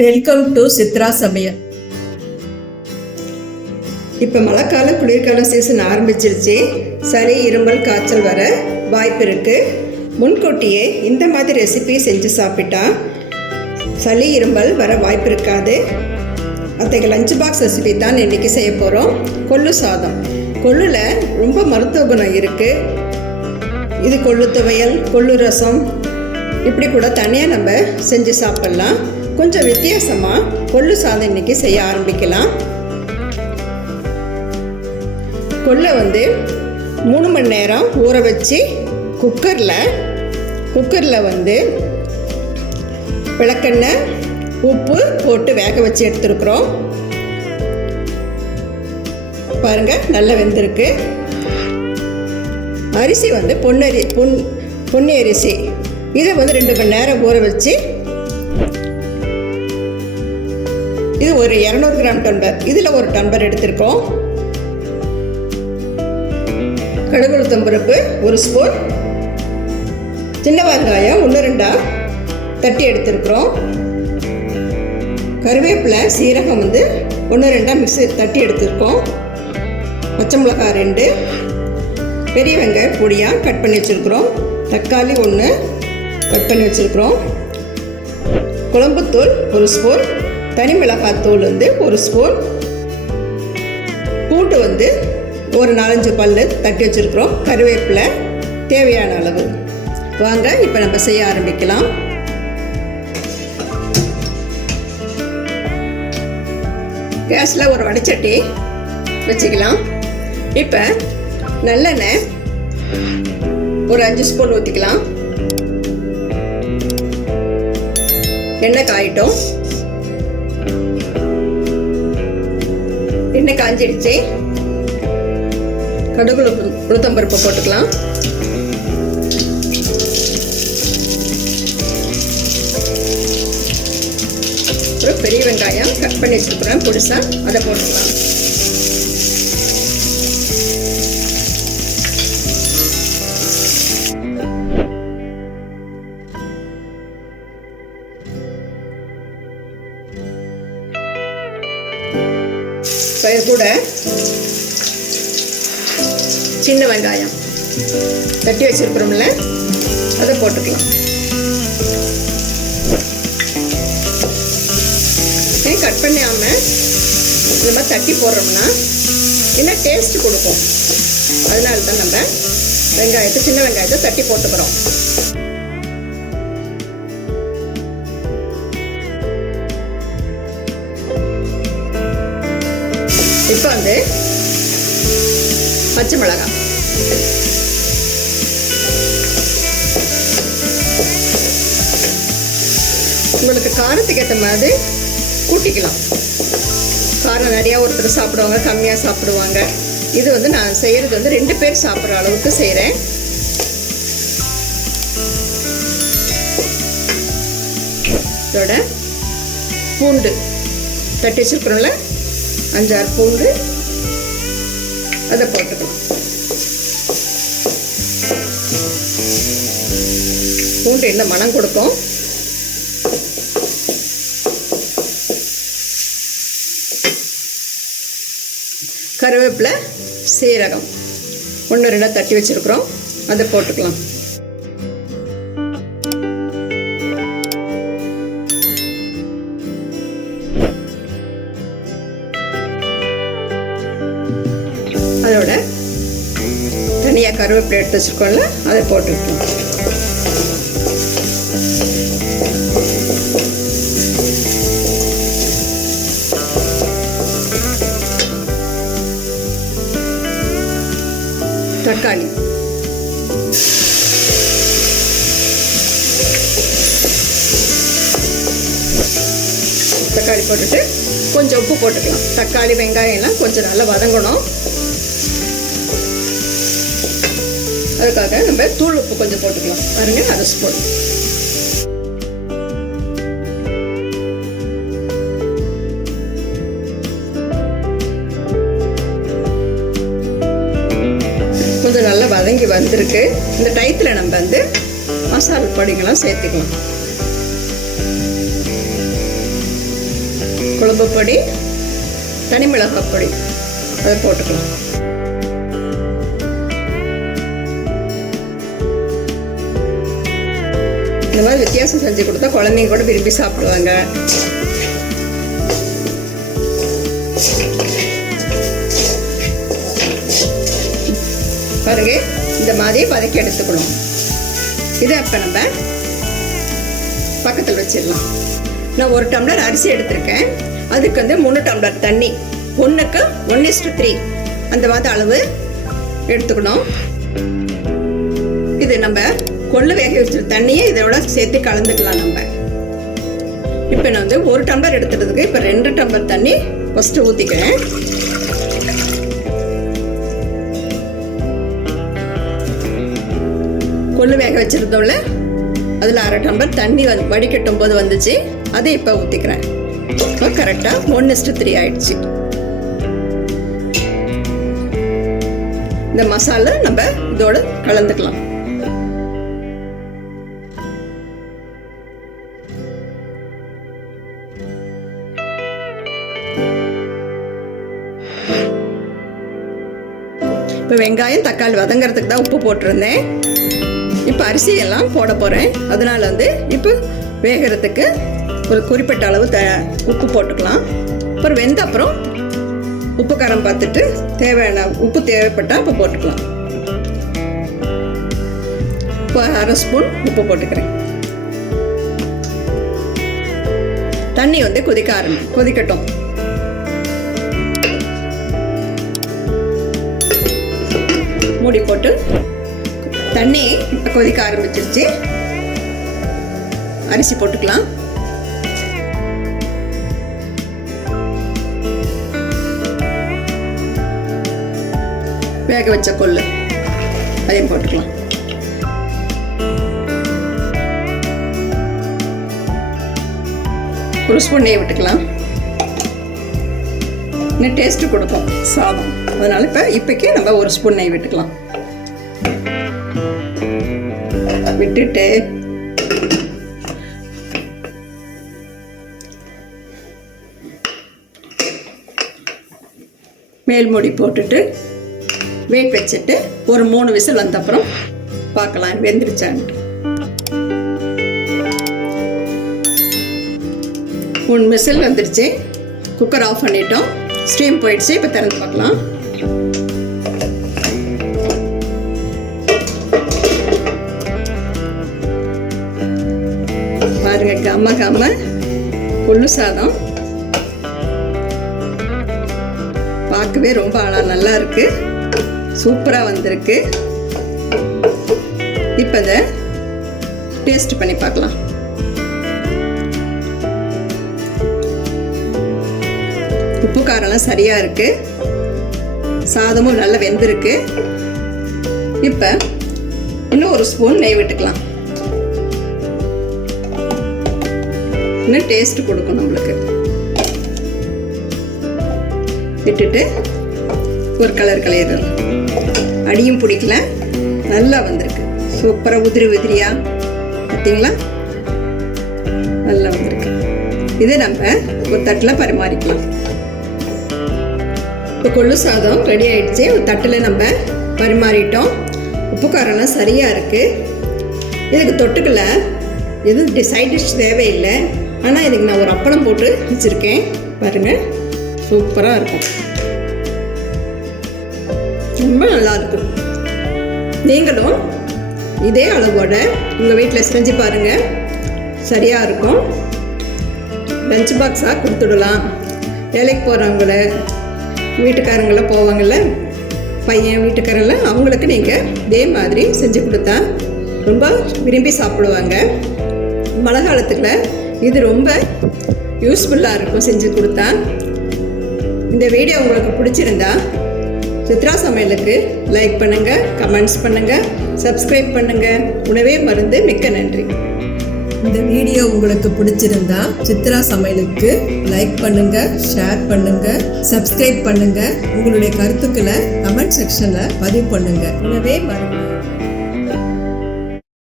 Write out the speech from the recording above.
Welcome to Chitra சமையல். இப்போ மழைக்கால குளிர்கால சீசன் ஆரம்பிச்சிருச்சு. சளி இருமல் காய்ச்சல் வர வாய்ப்பு இருக்குது. முன்கூட்டியே இந்த மாதிரி ரெசிபி செஞ்சு சாப்பிட்டா சளி இருமல் வர வாய்ப்பு இருக்காது. அத்தைக்கு லஞ்ச் பாக்ஸ் ரெசிபி தான் இன்றைக்கி செய்ய போகிறோம். கொள்ளு சாதம். கொள்ளில் ரொம்ப மருத்துவ குணம் இருக்குது. இது கொள்ளு துவையல், கொள்ளு ரசம் இப்படி கூட தனியாக நம்ம செஞ்சு சாப்பிட்லாம். கொஞ்சம் வித்தியாசமாக கொள்ளு சாதம் இன்றைக்கி செய்ய ஆரம்பிக்கலாம். கொள்ளை 3 மணி நேரம் ஊற வச்சு குக்கரில் விளக்கெண்ணெய் உப்பு போட்டு வேக வச்சு எடுத்துருக்குறோம். பாருங்கள், நல்லா வெந்திருக்கு. அரிசி பொன்னி அரிசி. இதை 2 மணி நேரம் ஊற வச்சு இது ஒரு 200 கிராம் டம்ளர். இதில் ஒரு டம்ளர் எடுத்திருக்கோம். கடுகு உளுத்தம் பருப்பு 1 ஸ்பூன், சின்ன வெங்காயம் 1-2 தட்டி எடுத்திருக்கிறோம். கருவேப்பிலை சீரகம் 1-2 மிக்ஸி தட்டி எடுத்திருக்கோம். பச்சை மிளகாய் 2, பெரிய வெங்காயம் பொடியாக கட் பண்ணி வச்சுருக்குறோம். தக்காளி 1 கட் பண்ணி வச்சுருக்குறோம். குழம்புத்தூள் 1 ஸ்பூன், தனி மிளகாத்தூள் 1 ஸ்பூன், பூண்டு ஒரு 4-5 பல்லு தட்டி வச்சுருக்குறோம். கருவேப்பிலை தேவையான அளவு. வாங்க இப்போ நம்ம செய்ய ஆரம்பிக்கலாம். கேஸில் ஒரு வடைச்சட்டி வச்சுக்கலாம். இப்போ நல்லெண்ணெய் ஒரு 5 ஸ்பூன் ஊற்றிக்கலாம். எண்ணெய் காயிட்டும். எண்ணெய் காஞ்சிடுச்சு. கடுகு உளுத்தம் பருப்பு போட்டுக்கலாம். ஒரு பெரிய வெங்காயம் கட் பண்ணி வச்சுருக்குறேன் புதுசா, அதை போட்டுக்கலாம். கூட சின்ன வெங்காயம் தட்டி வச்சிருக்கிறோம்ல, அதை போட்டுக்கலாம். கட் பண்ணாம இந்த மாதிரி தட்டி போடுறோம்னா இன்னும் டேஸ்ட் கொடுக்கும். அதனால தான் நம்ம சின்ன வெங்காயத்தை தட்டி போட்டுக்கிறோம். இப்போ பச்சை மிளகாய், உங்களுக்கு காரத்துக்கு ஏற்ற மாதிரி கூட்டிக்கலாம். காரம் நிறையா ஒருத்தர் சாப்பிடுவாங்க, கம்மியாக சாப்பிடுவாங்க. இது நான் செய்கிறது 2 பேர் சாப்பிட்ற அளவுக்கு செய்கிறேன். இதோட பூண்டு தட்டி வச்சுருக்குறோம்ல, 5-6 பூண்டு, அதை போட்டுக்கலாம். பூண்டு என்ன மனம் கொடுக்கும். கருவேப்பிலை சீரகம் 1-2 தட்டி வச்சிருக்கிறோம், அதை போட்டுக்கலாம். அதோட தனியாக கருவேப்பிலை எடுத்து வச்சுருக்கோம்ல, அதை போட்டுக்கலாம். தக்காளி போட்டுட்டு கொஞ்சம் உப்பு போட்டுக்கலாம். தக்காளி வெங்காயம்லாம் கொஞ்சம் நல்லா வதங்கணும். அதுக்காக நம்ம தூள் உப்பு கொஞ்சம் போட்டுக்கலாம். பாருங்க, 1 ஸ்பூன். கொஞ்சம் நல்லா வதங்கி வந்திருக்கு. இந்த டயத்தில் நம்ம மசாலா பொடிங்கெல்லாம் சேர்த்துக்கலாம். குழம்பு பொடி, தனி மிளகாய் பொடி அதை போட்டுக்கலாம். இந்த மாதிரி வித்தியாசம் செஞ்சு கொடுத்தா குழந்தைங்க கூட விரும்பி சாப்பிடுவாங்க. பாருங்க, இந்த மாதிரி வதக்கி எடுத்துக்கணும். இதை அப்போ நம்ம பக்கத்தில் வச்சிடலாம். நான் 1 டம்ளர் அரிசி எடுத்திருக்கேன். அதுக்கு 3 டம்ளர் தண்ணி, 1க்கு 1:3 அந்த மாதிரி அளவு எடுத்துக்கணும். இது நம்ம கொள்ளு வேக வச்சிருக்க தண்ணியை இதோட சேர்த்து கலந்துக்கலாம். நம்ம இப்போ நான் 1 டம்ளர் எடுத்துறதுக்கு இப்போ 2 டம்ளர் தண்ணி ஃபஸ்ட்டு ஊற்றிக்கிறேன். கொள்ளு வேக வச்சிருந்தோம்ல, அதில் 1/2 டம்ளர் தண்ணி வடிகட்டும் போது வந்துச்சு. அதை இப்போ ஊற்றிக்கிறேன். இப்போ கரெக்டாக 1:3 ஆயிடுச்சு. இந்த மசாலா நம்ம இதோட கலந்துக்கலாம். இப்போ வெங்காயம் தக்காளி வதங்கிறதுக்கு தான் உப்பு போட்டிருந்தேன். இப்போ அரிசியெல்லாம் போட போகிறேன். அதனால் இப்போ வேகிறதுக்கு ஒரு குறிப்பிட்ட அளவு உப்பு போட்டுக்கலாம். அப்புறம் வெந்த அப்புறம் உப்பு காரம் பார்த்துட்டு தேவையான உப்பு தேவைப்பட்டால் இப்போ போட்டுக்கலாம். இப்போ 1/2 ஸ்பூன் உப்பு போட்டுக்கிறேன். தண்ணி கொதிக்கட்டும். மூடி போட்டு தண்ணி இப்போ கொதிக்க ஆரம்பிச்சிருச்சு. அரிசி போட்டுக்கலாம். வேக வச்ச கொள்ளு அதையும் போட்டுக்கலாம். ஒரு ஸ்பூன் நெய் விட்டுக்கலாம். இன்னும் டேஸ்ட்டு கொடுக்கும் சாதம். அதனால இப்போக்கே நம்ம 1 ஸ்பூன் நெய் விட்டுக்கலாம். விட்டுட்டு மேல் மூடி போட்டுட்டு வெயிட் வச்சுட்டு ஒரு 3 விசில் வந்த அப்புறம் பார்க்கலாம் வெந்துருச்சான்ட்டு. 3 விசில் வந்துருச்சு. குக்கர் ஆஃப் பண்ணிட்டோம். ஸ்டீம் போயிடுச்சு. இப்போ திறந்து பார்க்கலாம். பாருங்க, கம்ம கொள்ளு சாதம் பார்க்கவே ரொம்ப நல்லா இருக்கு. சூப்பராக வந்திருக்கு. இப்போ அதை டேஸ்ட் பண்ணி பார்க்கலாம். உப்பு காரம்லாம் சரியாக இருக்கு. சாதமும் நல்லா வெந்திருக்கு. இப்போ இன்னும் 1 ஸ்பூன் நெய் விட்டுக்கலாம். இன்னும் டேஸ்ட் கொடுக்கும் நம்மளுக்கு. விட்டுட்டு ஒரு கலர் கலையிடலாம். அடியும் பிடிக்கல, நல்லா வந்திருக்கு. சூப்பராக உதிரியா பார்த்தீங்களா, நல்லா வந்திருக்கு. இதை நம்ம ஒரு தட்டில் பரிமாறிக்கலாம். இப்போ கொள்ளு சாதம் ரெடி ஆயிடுச்சு. ஒரு தட்டில் நம்ம பரிமாறிட்டோம். உப்பு காரம்லாம் சரியாக இருக்குது. இதுக்கு தொட்டுக்கல எதுவும் சைட் டிஷ் தேவையில்லை. ஆனால் இதுக்கு நான் ஒரு அப்பளம் போட்டு வச்சுருக்கேன். பாருங்கள், சூப்பராக இருக்கும். ரொம்ப நல்லாயிருக்கும். நீங்களும் இதே அளவோட உங்கள் வீட்டில் செஞ்சு பாருங்கள். சரியாக இருக்கும். லஞ்ச் பாக்ஸாக கொடுத்துடலாம். வேலைக்கு போகிறவங்கள, வீட்டுக்காரங்களாம் போவாங்கள்ல, பையன் வீட்டுக்காரெல்லாம், அவங்களுக்கு நீங்கள் இதே மாதிரி செஞ்சு கொடுத்தா ரொம்ப விரும்பி சாப்பிடுவாங்க. மழை காலத்தில் இது ரொம்ப யூஸ்ஃபுல்லாக இருக்கும் செஞ்சு கொடுத்தா. இந்த வீடியோ உங்களுக்கு பிடிச்சிருந்தா சித்ரா சமையலுக்கு லைக் பண்ணுங்கள், கமெண்ட்ஸ் பண்ணுங்கள், சப்ஸ்கிரைப் பண்ணுங்கள். உணவே மருந்து. மிக்க நன்றி. இந்த வீடியோ உங்களுக்கு பிடிச்சிருந்தா சித்ரா சமையலுக்கு லைக் பண்ணுங்க, ஷேர் பண்ணுங்க, சப்ஸ்கிரைப் பண்ணுங்க. உங்களுடைய கருத்துக்களை கமெண்ட் செக்ஷன்ல பதிவு பண்ணுங்க. உணவே மருந்து.